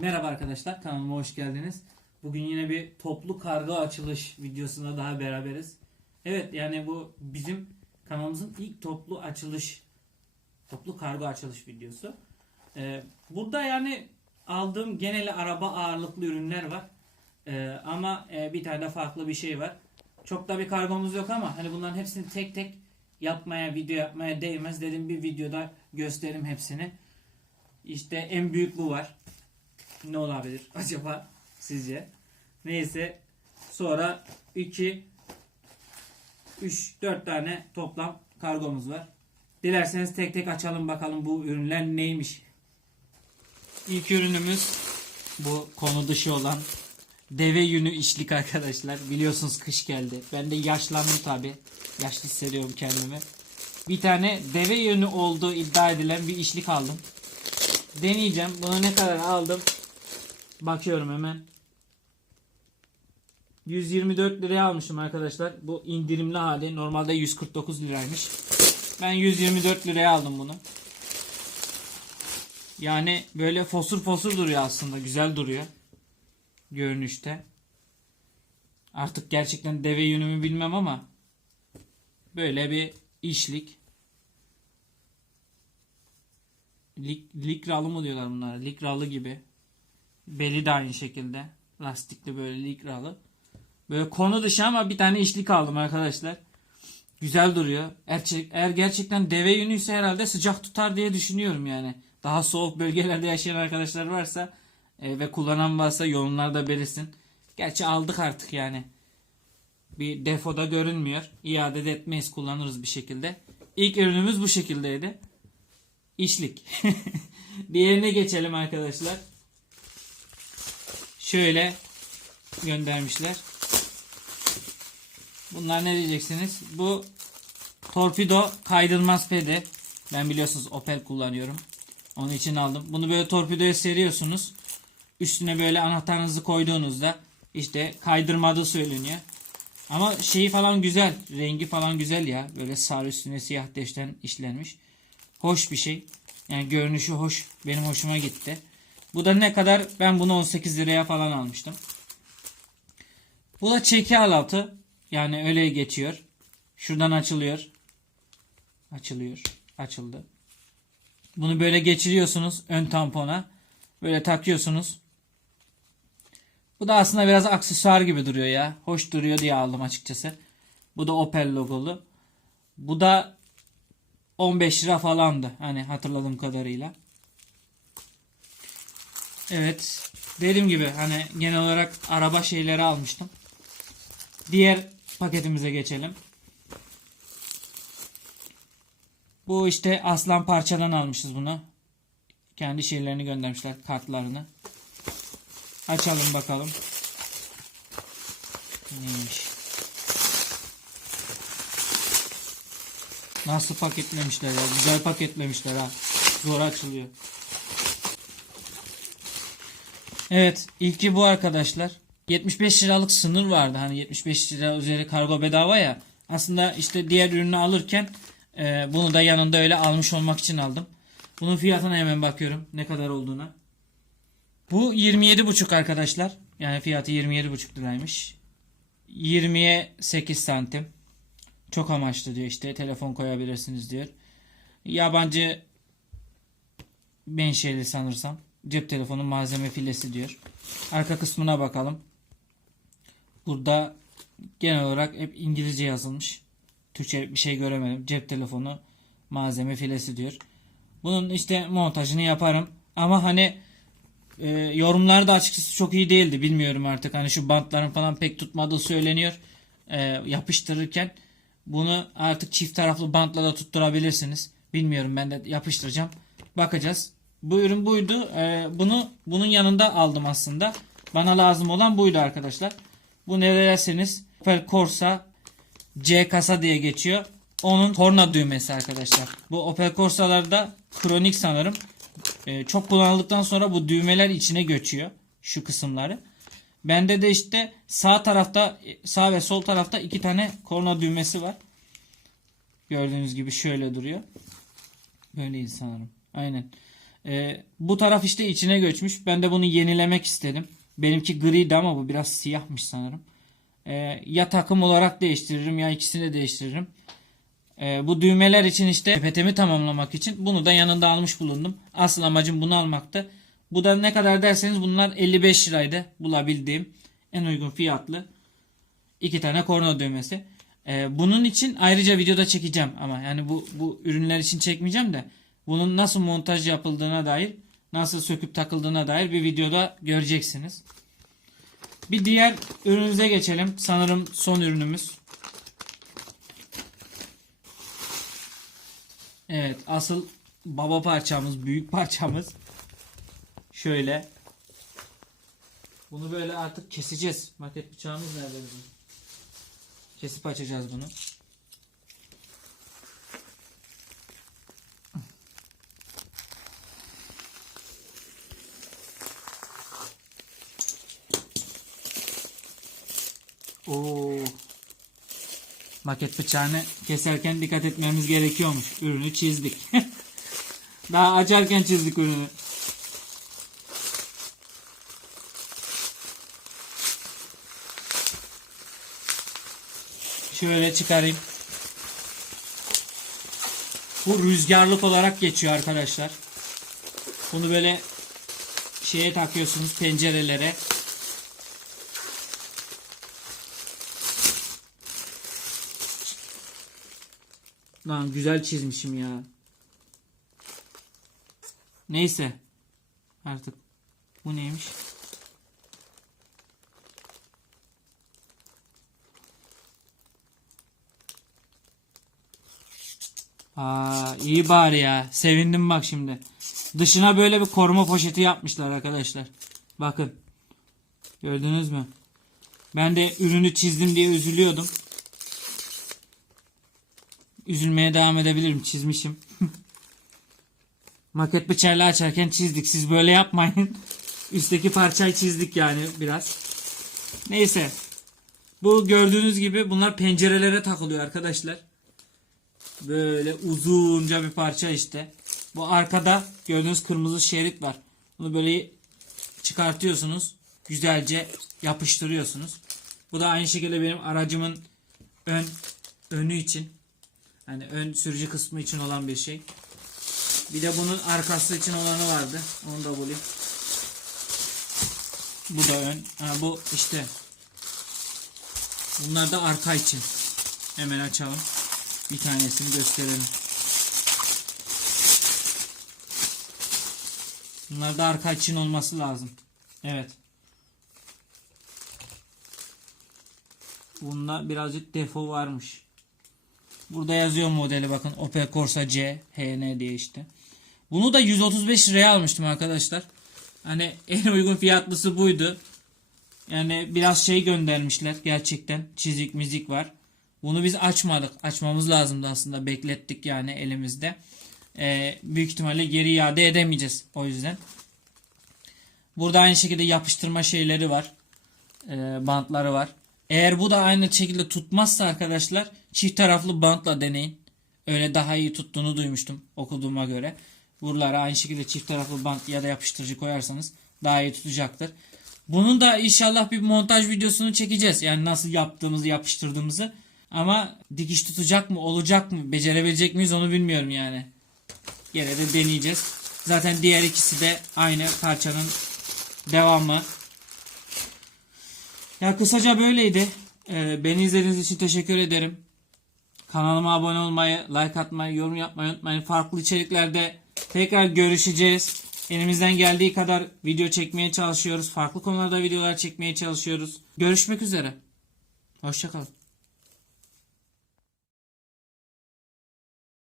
Merhaba arkadaşlar kanalıma hoş geldiniz. Bugün yine bir toplu kargo açılış videosunda daha beraberiz. Evet yani bu bizim kanalımızın ilk toplu açılış toplu kargo açılış videosu. Ee, burada yani aldığım geneli araba ağırlıklı ürünler var. Ee, ama e, bir tane de farklı bir şey var. Çok da bir kargomuz yok ama hani bunların hepsini tek tek yapmaya, video yapmaya değmez dedim bir videoda göstereyim hepsini. İşte en büyük bu var. Ne olabilir acaba sizce? Neyse sonra 2 3 4 tane toplam kargomuz var. Dilerseniz tek tek açalım bakalım bu ürünler neymiş. İlk ürünümüz bu konu dışı olan deve yünü işlik arkadaşlar. Biliyorsunuz kış geldi. Ben de yaşlandım tabi. Yaşlı hissediyorum kendimi. Bir tane deve yünü olduğu iddia edilen bir işlik aldım. Deneyeceğim. Bunu ne kadar aldım? Bakıyorum hemen. 124 liraya almışım arkadaşlar. Bu indirimli hali. Normalde 149 liraymış. Ben 124 liraya aldım bunu. Yani böyle fosur fosur duruyor aslında. Güzel duruyor. Görünüşte. Artık gerçekten deve yünümü bilmem ama böyle bir işlik. Lik, likralı mı diyorlar bunlara? Likralı gibi. Beli de aynı şekilde. Lastikli böyle likralı. Böyle konu dışı ama bir tane işlik aldım arkadaşlar. Güzel duruyor. Eğer, gerçekten deve yünüyse herhalde sıcak tutar diye düşünüyorum yani. Daha soğuk bölgelerde yaşayan arkadaşlar varsa e, ve kullanan varsa yorumlarda belirsin. Gerçi aldık artık yani. Bir defoda görünmüyor. İade de etmeyiz kullanırız bir şekilde. İlk ürünümüz bu şekildeydi. İşlik. Diğerine geçelim arkadaşlar. Şöyle göndermişler. Bunlar ne diyeceksiniz? Bu torpido kaydırmaz pedi. Ben biliyorsunuz Opel kullanıyorum. Onun için aldım. Bunu böyle torpidoya seriyorsunuz. Üstüne böyle anahtarınızı koyduğunuzda işte kaydırmadığı söyleniyor. Ama şeyi falan güzel. Rengi falan güzel ya. Böyle sarı üstüne siyah deşten işlenmiş. Hoş bir şey. Yani görünüşü hoş. Benim hoşuma gitti. Bu da ne kadar? Ben bunu 18 liraya falan almıştım. Bu da çeki halatı. Yani öyle geçiyor. Şuradan açılıyor. Açılıyor. Açıldı. Bunu böyle geçiriyorsunuz ön tampona. Böyle takıyorsunuz. Bu da aslında biraz aksesuar gibi duruyor ya. Hoş duruyor diye aldım açıkçası. Bu da Opel logolu. Bu da 15 lira falandı. Hani hatırladığım kadarıyla. Evet. Dediğim gibi hani genel olarak araba şeyleri almıştım. Diğer paketimize geçelim. Bu işte aslan parçadan almışız bunu. Kendi şeylerini göndermişler kartlarını. Açalım bakalım. Neymiş? Nasıl paketlemişler ya? Güzel paketlemişler ha. Zor açılıyor. Evet, ilki bu arkadaşlar. 75 liralık sınır vardı. Hani 75 lira üzeri kargo bedava ya. Aslında işte diğer ürünü alırken e, bunu da yanında öyle almış olmak için aldım. Bunun fiyatına hemen bakıyorum ne kadar olduğuna. Bu 27,5 arkadaşlar. Yani fiyatı 27,5 liraymış. 20'ye 8 santim. Çok amaçlı diyor işte. Telefon koyabilirsiniz diyor. Yabancı menşeli sanırsam. Cep telefonu malzeme filesi diyor. Arka kısmına bakalım. Burada genel olarak hep İngilizce yazılmış. Türkçe bir şey göremedim. Cep telefonu malzeme filesi diyor. Bunun işte montajını yaparım. Ama hani e, yorumlar da açıkçası çok iyi değildi. Bilmiyorum artık. Hani şu bantların falan pek tutmadığı söyleniyor. E, yapıştırırken bunu artık çift taraflı bantla da tutturabilirsiniz. Bilmiyorum ben de yapıştıracağım. Bakacağız. Bu ürün buydu. Ee, bunu bunun yanında aldım aslında. Bana lazım olan buydu arkadaşlar. Bu ne derseniz Opel Corsa C kasa diye geçiyor. Onun korna düğmesi arkadaşlar. Bu Opel Corsa'larda kronik sanırım. Ee, çok kullanıldıktan sonra bu düğmeler içine göçüyor. Şu kısımları. Bende de işte sağ tarafta sağ ve sol tarafta iki tane korna düğmesi var. Gördüğünüz gibi şöyle duruyor. Böyleydi sanırım. Aynen. Ee, bu taraf işte içine göçmüş. Ben de bunu yenilemek istedim. Benimki griydi ama bu biraz siyahmış sanırım. Ee, ya takım olarak değiştiririm ya ikisini de değiştiririm. Ee, bu düğmeler için işte sepetimi tamamlamak için bunu da yanında almış bulundum. Asıl amacım bunu almaktı. Bu da ne kadar derseniz bunlar 55 liraydı bulabildiğim en uygun fiyatlı iki tane korna düğmesi. Ee, bunun için ayrıca videoda çekeceğim ama yani bu bu ürünler için çekmeyeceğim de bunun nasıl montaj yapıldığına dair nasıl söküp takıldığına dair bir videoda göreceksiniz. Bir diğer ürünümüze geçelim. Sanırım son ürünümüz. Evet, asıl baba parçamız, büyük parçamız. Şöyle. Bunu böyle artık keseceğiz. Maket bıçağımız nerede bizim? Kesip açacağız bunu. Maket bıçağını keserken dikkat etmemiz gerekiyormuş. Ürünü çizdik. Daha açarken çizdik ürünü. Şöyle çıkarayım. Bu rüzgarlık olarak geçiyor arkadaşlar. Bunu böyle şeye takıyorsunuz pencerelere. Lan güzel çizmişim ya. Neyse. Artık bu neymiş? Aa iyi bari ya. Sevindim bak şimdi. Dışına böyle bir koruma poşeti yapmışlar arkadaşlar. Bakın. Gördünüz mü? Ben de ürünü çizdim diye üzülüyordum. Üzülmeye devam edebilirim. Çizmişim. Maket bıçağıyla açarken çizdik. Siz böyle yapmayın. Üstteki parçayı çizdik yani biraz. Neyse. Bu gördüğünüz gibi bunlar pencerelere takılıyor arkadaşlar. Böyle uzunca bir parça işte. Bu arkada gördüğünüz kırmızı şerit var. Bunu böyle çıkartıyorsunuz. Güzelce yapıştırıyorsunuz. Bu da aynı şekilde benim aracımın ön önü için. Hani ön sürücü kısmı için olan bir şey. Bir de bunun arkası için olanı vardı. Onu da bulayım. Bu da ön. Ha, bu işte. Bunlar da arka için. Hemen açalım. Bir tanesini gösterelim. Bunlar da arka için olması lazım. Evet. Bunda birazcık defo varmış. Burada yazıyor modeli bakın. Opel Corsa C HN diye işte. Bunu da 135 liraya almıştım arkadaşlar. Hani en uygun fiyatlısı buydu. Yani biraz şey göndermişler gerçekten. Çizik müzik var. Bunu biz açmadık. Açmamız lazımdı aslında. Beklettik yani elimizde. Ee, büyük ihtimalle geri iade edemeyeceğiz. O yüzden. Burada aynı şekilde yapıştırma şeyleri var. Ee, bantları var. Eğer bu da aynı şekilde tutmazsa arkadaşlar çift taraflı bantla deneyin. Öyle daha iyi tuttuğunu duymuştum okuduğuma göre. Buralara aynı şekilde çift taraflı bant ya da yapıştırıcı koyarsanız daha iyi tutacaktır. Bunun da inşallah bir montaj videosunu çekeceğiz. Yani nasıl yaptığımızı, yapıştırdığımızı. Ama dikiş tutacak mı, olacak mı, becerebilecek miyiz onu bilmiyorum yani. Yine de deneyeceğiz. Zaten diğer ikisi de aynı parçanın devamı. Ya kısaca böyleydi. Ee, beni izlediğiniz için teşekkür ederim. Kanalıma abone olmayı, like atmayı, yorum yapmayı unutmayın. Farklı içeriklerde tekrar görüşeceğiz. Elimizden geldiği kadar video çekmeye çalışıyoruz. Farklı konularda videolar çekmeye çalışıyoruz. Görüşmek üzere. Hoşçakalın.